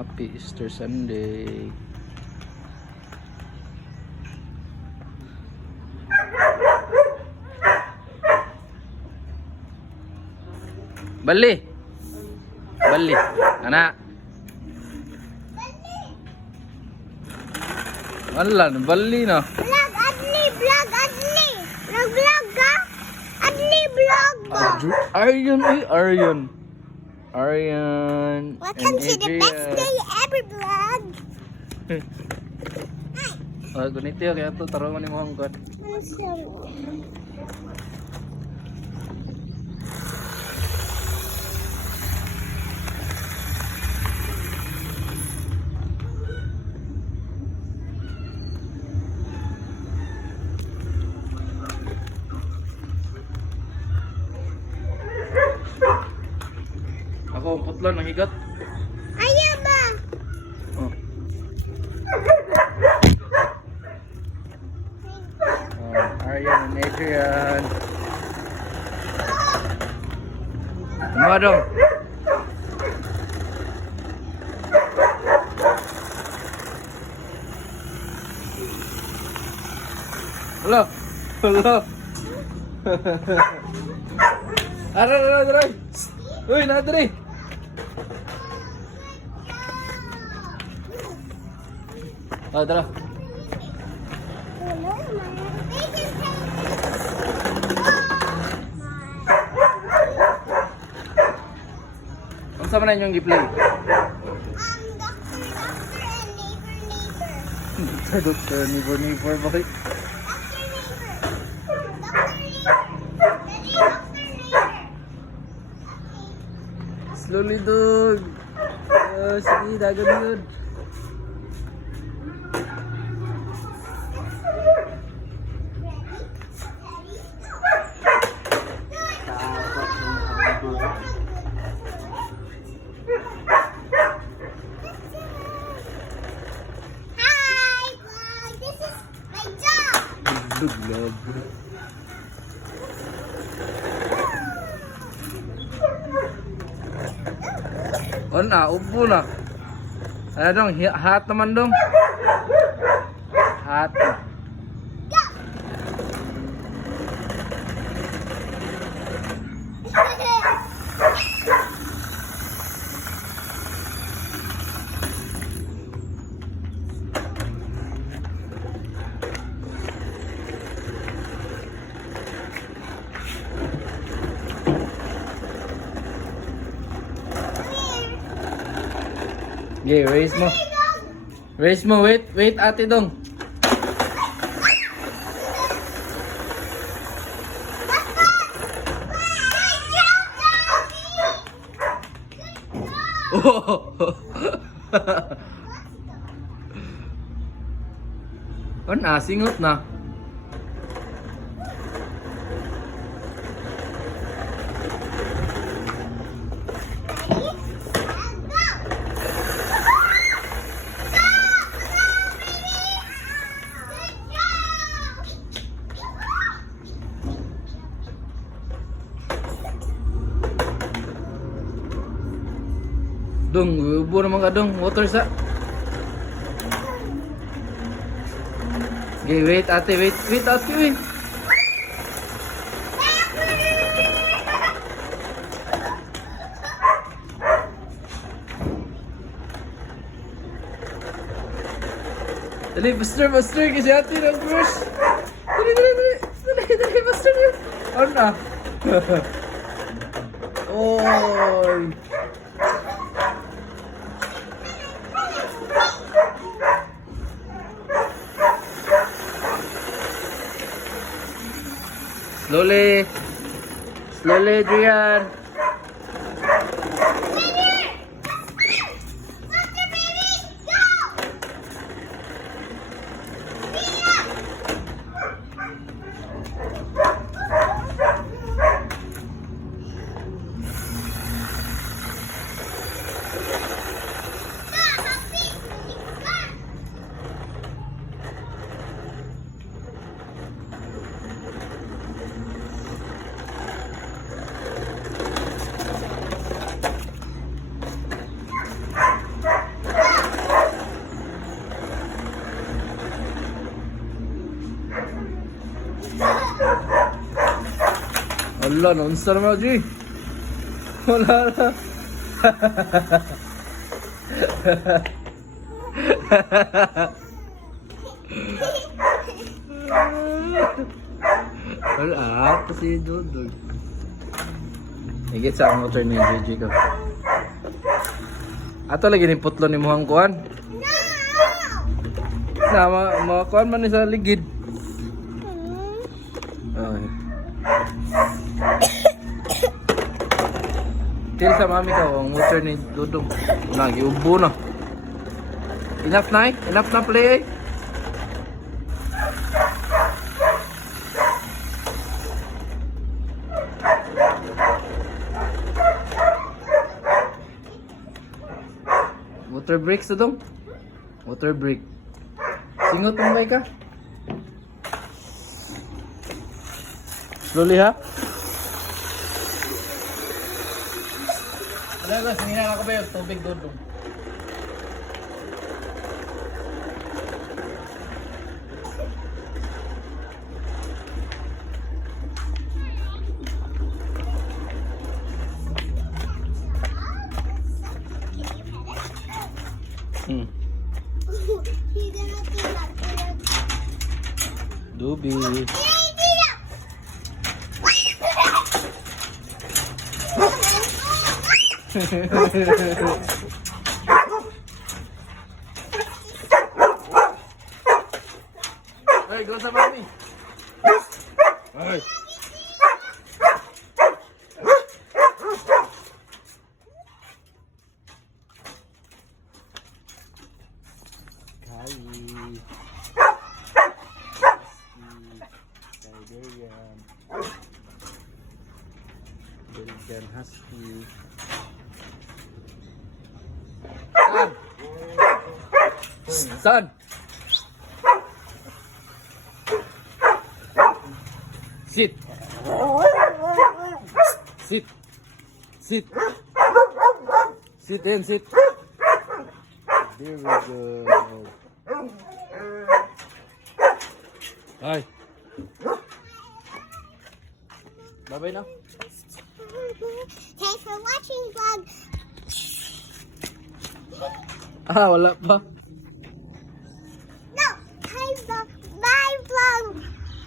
Happy Easter Sunday. Bali. Bali. Anak. Wala na, bali na. Vlog Adli, vlog Adli. Vlog ka? Adli vlog ka. Aryan, Aryan. Aryan. Welcome and to the Adrian. best day ever vlog. Oh, ganito yun, kaya ito, tarungan ni mo hanggat. Ako, ang putlan, ang higat. Ayaw ba? Oh. Aryan and Adrian. Ano dong? Hello. Hello. Ara. Uy, nadri. Ah, tara. Ang sama na inyong gi-play? Doctor, Doctor, neighbor, neighbor. neighbor, bakit? Slowly, dog. Sige, dagan yun. Hi, vlog. This is my dog. Duglog. O na, upo na. Ano dong, hat naman dong. Hat. Okay, raise mo. Raise mo, wait ate dong. Oh. Oh, nasingot na. Dong, ubo naman ka dong. Water sa. Okay, wait ate, wait ate, wait. Dali, Buster, kasi ate ng brush. Dali, Buster. Ano na? Oy. Slowly, Adrian. Wala, naunsa naman, G. Wala na. Wala, ito si Dudog. Higit sa motor ni JJ ko. Ato lagi ni putlo ni Muhang Kuan. Na, kuan man ni sa ligid. Ay. Til sa mami ka, ang motor ni Dudong. Nagiubo na. Enough na eh? Enough na play eh? Water break sa dong? Water break. Singot mo ba ka? Slowly ha? Wala ka, sinina ka ba yung tubig Dudong? He's gonna do that. Dubi. Hey, go sa mami. Hey. Belgian Husky. Son. Sit. Sit. Sit. Sit in, sit. There we go. Hi. Bye-bye now. Thanks for watching, vlog. Wala pa. No, hi, vlog. Bye, vlog.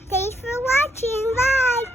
Thanks for watching. Bye.